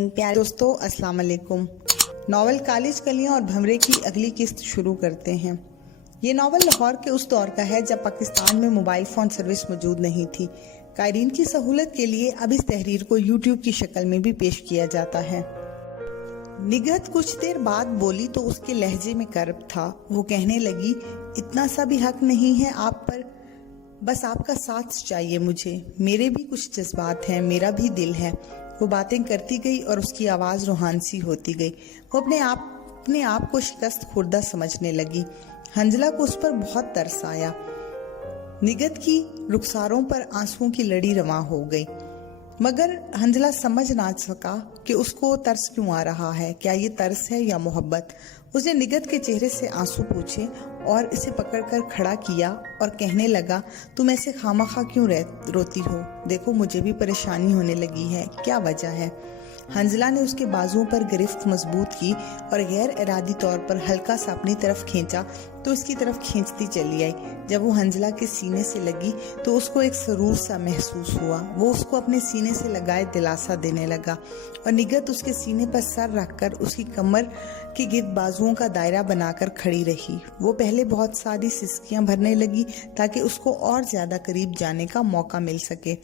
प्यारे दोस्तों, अस्सलाम वालेकुम। नॉवल कालीज कलियां और भंवरे की अगली किस्त शुरू करते हैं। ये नॉवल लाहौर के उस दौर का है जब पाकिस्तान में मोबाइल फोन सर्विस मौजूद नहीं थी। कायरीन की सहूलत के लिए अब इस तहरीर को यूट्यूब की शक्ल में भी पेश किया जाता है। निगहत कुछ देर बाद बोली तो उसके लहजे में कर्ब था। वो कहने लगी, इतना सा भी हक नहीं है आप पर, बस आपका साथ चाहिए मुझे। मेरे भी कुछ जज्बात हैं, मेरा भी दिल है। वो बातें करती गई और उसकी आवाज रूहानसी होती गई। वो अपने आप को शिकस्त खुर्दा समझने लगी। हंजला को उस पर बहुत तरस आया। निगहत की रुखसारों पर आंसुओं की लड़ी रवां हो गई, मगर हंजला समझ ना सका कि उसको तरस क्यों आ रहा है। क्या ये तरस है या मोहब्बत? उसने निगहत के चेहरे से आंसू पूछे और इसे पकड़कर खड़ा किया और कहने लगा, तुम ऐसे खामखा क्यों रोती हो? देखो, मुझे भी परेशानी होने लगी है। क्या वजह है? हंजला ने उसके बाजुओं पर गिरफ्त मजबूत की और गैर इरादी तौर पर हल्का सा अपनी तरफ खींचा तो इसकी तरफ खींचती चली आई। जब वो हंजला के सीने से लगी तो उसको एक सरूर सा महसूस हुआ। वो उसको अपने सीने से लगाए दिलासा देने लगा और निगहत उसके सीने पर सर रखकर उसकी कमर के गिर्द बाजुओं का दायरा बनाकर खड़ी रही। वो पहले बहुत सारी सिसकियां भरने लगी ताकि उसको और ज्यादा करीब जाने का मौका मिल सके।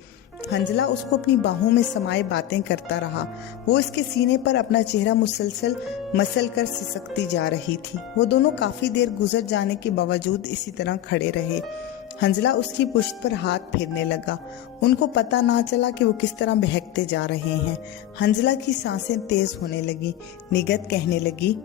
हंजला उसको अपनी बाहों में समाये बातें करता रहा। वो इसके सीने पर अपना चेहरा मुसलसल मसल कर सिसकती जा रही थी। वो दोनों काफी देर गुजर जाने के बावजूद इसी तरह खड़े रहे। हंजला उसकी पुश्त पर हाथ फेरने लगा। उनको पता ना चला कि वो किस तरह बहकते जा रहे हैं। हंजला की सांसें तेज होने लगी। निगहत कहने लगी,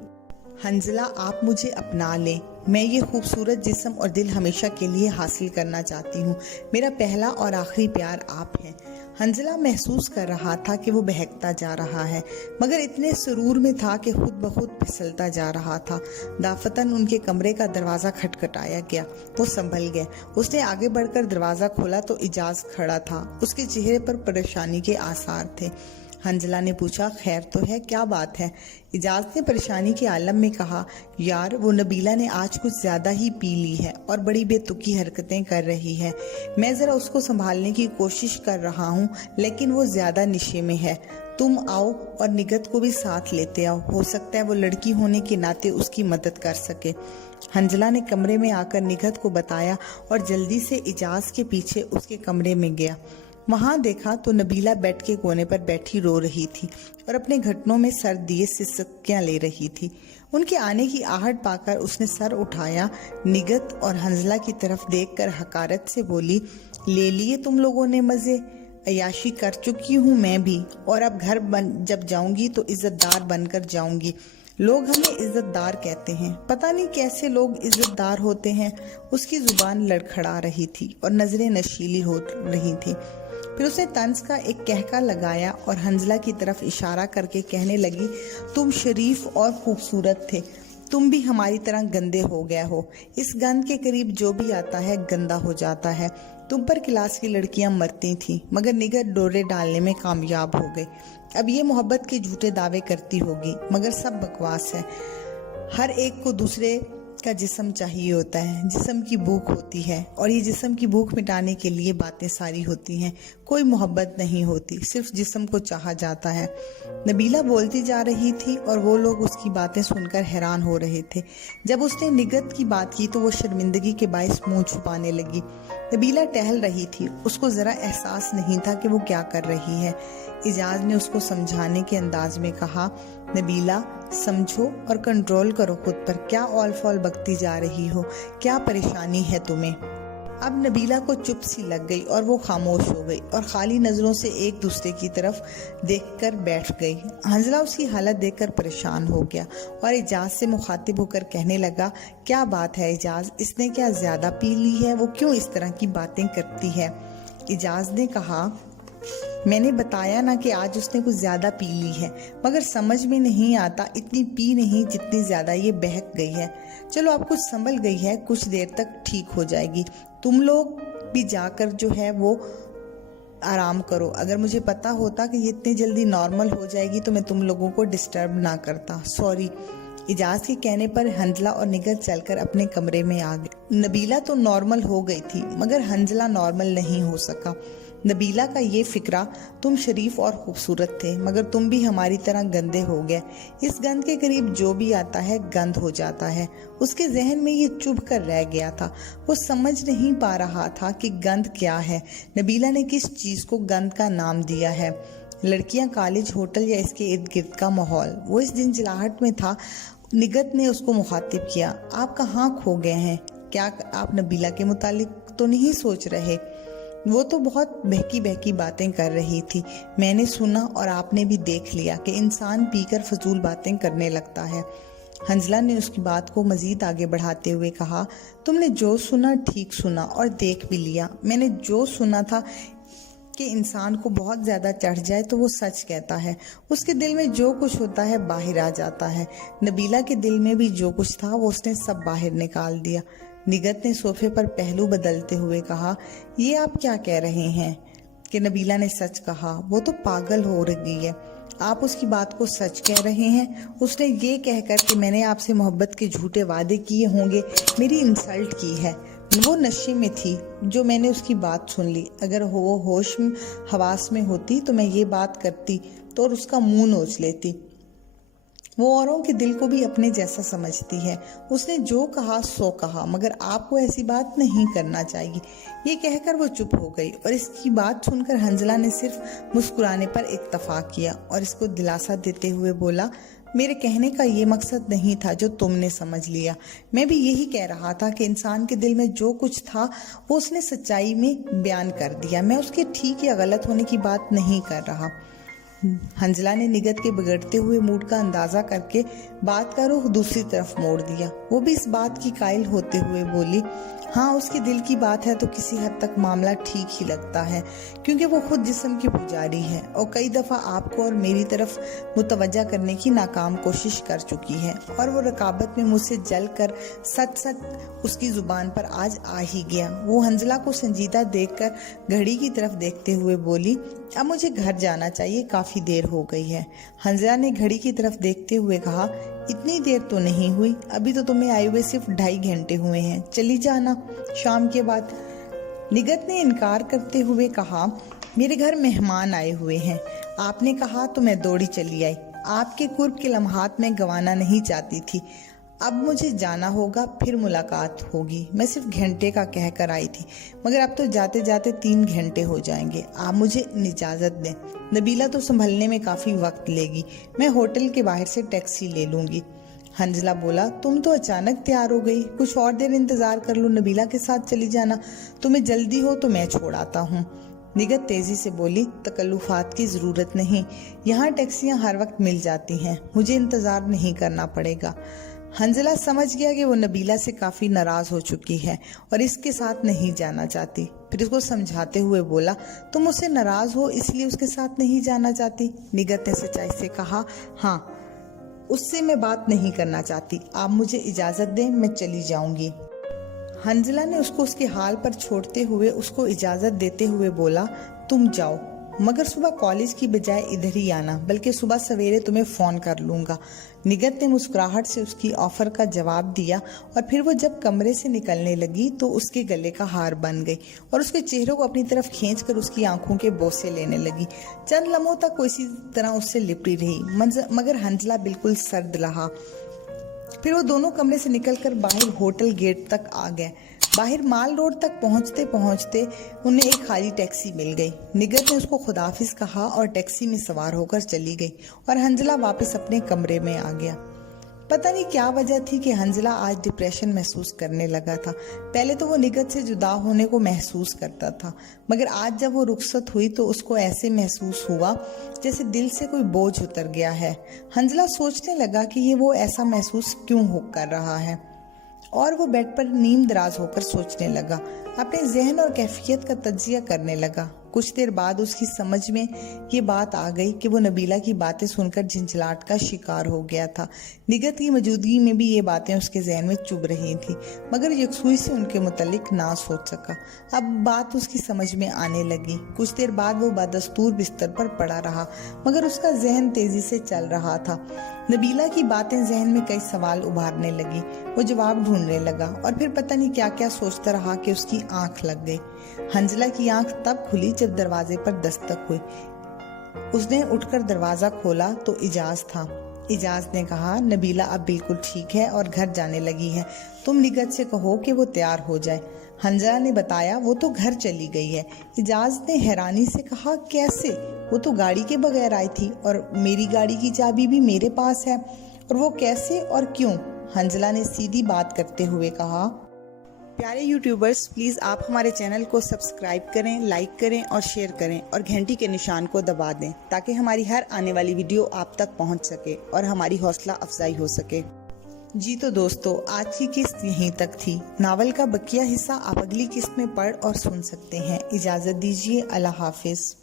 हंजला, आप मुझे अपना लें। मैं ये खूबसूरत जिस्म और दिल हमेशा के लिए हासिल करना चाहती हूँ। मेरा पहला और आखिरी प्यार आप हैं। हंजला महसूस कर रहा था कि वो बहकता जा रहा है, मगर इतने सुरूर में था कि खुद ब खुद फिसलता जा रहा था। दाफतन उनके कमरे का दरवाजा खटखटाया गया। वो संभल गए। उसने आगे बढ़कर दरवाजा खोला तो इजाज खड़ा था। उसके चेहरे पर परेशानी के आसार थे। हंजला ने पूछा, खैर तो है, क्या बात है? इजाज ने परेशानी के आलम में कहा, यार वो नबीला ने आज कुछ ज्यादा ही पी ली है और बड़ी बेतुकी हरकतें कर रही है। मैं जरा उसको संभालने की कोशिश कर रहा हूँ, लेकिन वो ज्यादा नशे में है। तुम आओ और निगहत को भी साथ लेते आओ। हो सकता है वो लड़की होने के नाते उसकी मदद कर सके। हंजला ने कमरे में आकर निगहत को बताया और जल्दी से इजाज के पीछे उसके कमरे में गया। वहां देखा तो नबीला बेड के कोने पर बैठी रो रही थी और अपने घुटनों में सर दिए सिसकियां ले रही थी। उनके आने की आहट पाकर उसने सर उठाया। निगहत और हंजला की तरफ देखकर हकारत से बोली, ले लिए तुम लोगों ने मजे? अयाशी कर चुकी हूँ मैं भी, और अब घर जब जाऊंगी तो इज्जतदार बनकर जाऊंगी। लोग हमें इज्जतदार कहते हैं, पता नहीं कैसे लोग इज्जतदार होते हैं। उसकी जुबान लड़खड़ा रही थी और नजरें नशीली हो रही थी। फिर उसने तंज का एक कहका लगाया और हंजला की तरफ इशारा करके कहने लगी, तुम शरीफ और खूबसूरत थे, तुम भी हमारी तरह गंदे हो गए हो। इस गंद के करीब जो भी आता है गंदा हो जाता है। तुम पर क्लास की लड़कियां मरती थीं, मगर निगहत डोरे डालने में कामयाब हो गई। अब ये मोहब्बत के झूठे दावे करती होगी, मगर सब बकवास है। हर एक को दूसरे का जिस्म चाहिए होता है, जिस्म की भूख होती है, और ये जिस्म की भूख मिटाने के लिए बातें सारी होती हैं। कोई मोहब्बत नहीं होती, सिर्फ जिस्म को चाहा जाता है। नबीला बोलती जा रही थी और वो लोग उसकी बातें सुनकर हैरान हो रहे थे। जब उसने निगहत की बात की तो वो शर्मिंदगी के बायस मुंह छुपाने लगी। नबीला टहल रही थी, उसको जरा एहसास नहीं था कि वो क्या कर रही है। इजाज ने उसको समझाने के अंदाज में कहा, नबीला, समझो और कंट्रोल करो खुद पर। क्या ऑल फॉल बकती जा रही हो? क्या परेशानी है तुम्हें? अब नबीला को चुप सी लग गई और वो खामोश हो गई और खाली नजरों से एक दूसरे की तरफ देखकर बैठ गई। हंजला उसकी हालत देखकर परेशान हो गया और इजाज से मुखातिब होकर कहने लगा, क्या बात है इजाज, इसने क्या ज्यादा पी ली है? वो क्यों इस तरह की बातें करती है? इजाज ने कहा, मैंने बताया ना कि आज उसने कुछ ज्यादा पी ली है, मगर समझ में नहीं आता, इतनी पी नहीं जितनी ज्यादा ये बहक गई है। चलो अब कुछ संभल गई है, कुछ देर तक ठीक हो जाएगी। तुम लोग भी जाकर जो है वो आराम करो। अगर मुझे पता होता कि ये इतनी जल्दी नॉर्मल हो जाएगी तो मैं तुम लोगों को डिस्टर्ब ना करता। सॉरी। इजाज के कहने पर हंजला और निगहत चलकर अपने कमरे में आ गए। नबीला तो नॉर्मल हो गई थी, मगर हंजला नॉर्मल नहीं हो सका। नबीला का ये फिक्रा, तुम शरीफ और खूबसूरत थे मगर तुम भी हमारी तरह गंदे हो गए। इस गंद के करीब जो भी आता है गंद हो जाता है। उसके जहन में ये चुभ कर रह गया था। वो समझ नहीं पा रहा था कि गंद क्या है। नबीला ने किस चीज को गंद का नाम दिया है? लड़कियां, कॉलेज, होटल या इसके इर्द गिर्द का माहौल। वो इस झंझलाहट में था। निगत ने उसको मुखातिब किया, आप कहाँ खो गए हैं? क्या आप नबीला के मुतालिक तो नहीं सोच रहे? वो तो बहुत बहकी बहकी बातें कर रही थी। मैंने सुना और आपने भी देख लिया कि इंसान पीकर फजूल बातें करने लगता है। हंजला ने उसकी बात को मजीद आगे बढ़ाते हुए कहा, तुमने जो सुना ठीक सुना और देख भी लिया। मैंने जो सुना था कि इंसान को बहुत ज्यादा चढ़ जाए तो वो सच कहता है। उसके दिल में जो कुछ होता है बाहर आ जाता है। नबीला के दिल में भी जो कुछ था वो उसने सब बाहर निकाल दिया। निगत ने सोफे पर पहलू बदलते हुए कहा, ये आप क्या कह रहे हैं कि नबीला ने सच कहा? वो तो पागल हो रही है। आप उसकी बात को सच कह रहे हैं? उसने ये कहकर कि मैंने आपसे मोहब्बत के झूठे वादे किए होंगे मेरी इंसल्ट की है। वो नशे में थी जो मैंने उसकी बात सुन ली। अगर वो होश हवास में होती तो मैं ये बात करती तो और उसका मुंह नोच लेती। वो औरों के दिल को भी अपने जैसा समझती है। उसने जो कहा सो कहा, मगर आपको ऐसी बात नहीं करना चाहिए। ये कहकर वो चुप हो गई और इसकी बात सुनकर हंजला ने सिर्फ मुस्कुराने पर इत्तफाक किया और इसको दिलासा देते हुए बोला, मेरे कहने का ये मकसद नहीं था जो तुमने समझ लिया। मैं भी यही कह रहा था कि इंसान के दिल में जो कुछ था वो उसने सच्चाई में बयान कर दिया। मैं उसके ठीक या गलत होने की बात नहीं कर रहा। हंजला ने निगत के बिगड़ते हुए मूड का अंदाजा करके बात का रुख दूसरी तरफ मोड़ दिया। वो भी इस बात की कायल होते हुए बोली, हाँ उसके दिल की बात है तो किसी हद तक मामला ठीक ही लगता है, क्योंकि वो खुद जिस्म की पुजारी है और कई दफा आपको और मेरी तरफ मुतवज्जा करने की नाकाम कोशिश कर चुकी है और वो रकाबत में मुझसे जल कर सच सच उसकी जुबान पर आज आ ही गया। वो हंजला को संजीदा देखकर घड़ी की तरफ देखते हुए बोली, अब मुझे घर जाना चाहिए, काफी देर हो गई है। हंजला ने घड़ी की तरफ देखते हुए कहा, इतनी देर तो नहीं हुई, अभी तो तुम्हें आए हुए सिर्फ 2.5 घंटे हुए हैं, चली जाना शाम के बाद। निगत ने इनकार करते हुए कहा, मेरे घर मेहमान आए हुए हैं। आपने कहा तो मैं दौड़ी चली आई। आपके कुर्ब के लम्हात में गंवाना नहीं चाहती थी। अब मुझे जाना होगा, फिर मुलाकात होगी। मैं सिर्फ घंटे का कहकर आई थी, मगर अब तो जाते जाते 3 घंटे हो जाएंगे। आप मुझे इजाजत दें। नबीला तो संभलने में काफी वक्त लेगी। मैं होटल के बाहर से टैक्सी ले लूंगी। हंजला बोला, तुम तो अचानक तैयार हो गई, कुछ और देर इंतजार कर लो, नबीला के साथ चली जाना। तुम्हें जल्दी हो तो मैं छोड़ आता हूँ। निगत तेजी से बोली, तकल्लुफात की जरूरत नहीं, यहाँ टैक्सियाँ हर वक्त मिल जाती हैं, मुझे इंतजार नहीं करना पड़ेगा। हंजला समझ गया कि वो नबीला से काफी नाराज हो चुकी है और इसके साथ नहीं जाना चाहती। फिर उसको समझाते हुए बोला, तुम उससे नाराज हो इसलिए उसके साथ नहीं जाना चाहती? निगत ने सच्चाई से कहा, हाँ उससे मैं बात नहीं करना चाहती। आप मुझे इजाजत दें, मैं चली जाऊंगी। हंजला ने उसको उसके हाल पर छोड़ते हुए उसको इजाजत देते हुए बोला, तुम जाओ, मगर सुबह कॉलेज की बजाय इधर ही आना, बल्कि सुबह सवेरे तुम्हें फोन कर लूंगा। निगत ने मुस्कुराहट से उसकी ऑफर का जवाब दिया और फिर वो जब कमरे से निकलने लगी तो उसके गले का हार बन गई और उसके चेहरे को अपनी तरफ खींचकर उसकी आंखों के बोसे लेने लगी। चंद लम्हों तक वो इसी तरह उससे लिपटी रही, मगर हंजला बिल्कुल सर्द रहा। फिर वो दोनों कमरे से निकलकर बाहर होटल गेट तक आ गए। बाहर माल रोड तक पहुंचते पहुंचते उन्हें एक खाली टैक्सी मिल गई। निगत ने उसको खुदाफिज कहा और टैक्सी में सवार होकर चली गई और हंजला वापस अपने कमरे में आ गया। पता नहीं क्या वजह थी कि हंजला आज डिप्रेशन महसूस करने लगा था। पहले तो वो निगत से जुदा होने को महसूस करता था, मगर आज जब वो रुखसत हुई तो उसको ऐसे महसूस हुआ जैसे दिल से कोई बोझ उतर गया है। हंजला सोचने लगा कि ये वो ऐसा महसूस क्यों कर रहा है और वो बेड पर नीम दराज होकर सोचने लगा, अपने जहन और कैफियत का तज्जिया करने लगा। कुछ देर बाद उसकी समझ में ये बात आ गई कि वो नबीला की बातें सुनकर झंझलाहट का शिकार हो गया था। निगत की मौजूदगी में भी ये बातें उसके जहन में चुभ रही थी, मगर यकसुई से उनके मुतालिक ना सोच सका। अब बात उसकी समझ में आने लगी। कुछ देर बाद वो बदस्तूर बिस्तर पर पड़ा रहा, मगर उसका जहन तेजी से चल रहा था। नबीला की बातें जहन में कई सवाल उभारने लगी। वो जवाब ढूंढने लगा और फिर पता नहीं क्या क्या सोचता रहा कि उसकी आंख लग गई। हंजला की आंख तब खुली जब दरवाजे पर दस्तक हुई। उसने उठकर दरवाजा खोला तो इजाज था। इजाज ने कहा, नबीला अब बिल्कुल ठीक है और घर जाने लगी है, तुम निगत से कहो कि वो तैयार हो जाए। हंजला ने बताया, वो तो घर चली गई है। इजाज ने हैरानी से कहा, कैसे? वो तो गाड़ी के बगैर आई थी और मेरी गाड़ी की चाबी भी मेरे पास है, और वो कैसे और क्यों? हंजला ने सीधी बात करते हुए कहा। प्यारे यूट्यूबर्स, प्लीज़ आप हमारे चैनल को सब्सक्राइब करें, लाइक करें और शेयर करें और घंटी के निशान को दबा दें ताकि हमारी हर आने वाली वीडियो आप तक पहुंच सके और हमारी हौसला अफजाई हो सके। जी तो दोस्तों, आज की किस्त यहीं तक थी। नावल का बकिया हिस्सा आप अगली किस्त में पढ़ और सुन सकते हैं। इजाज़त दीजिए। अल्लाह हाफिज़।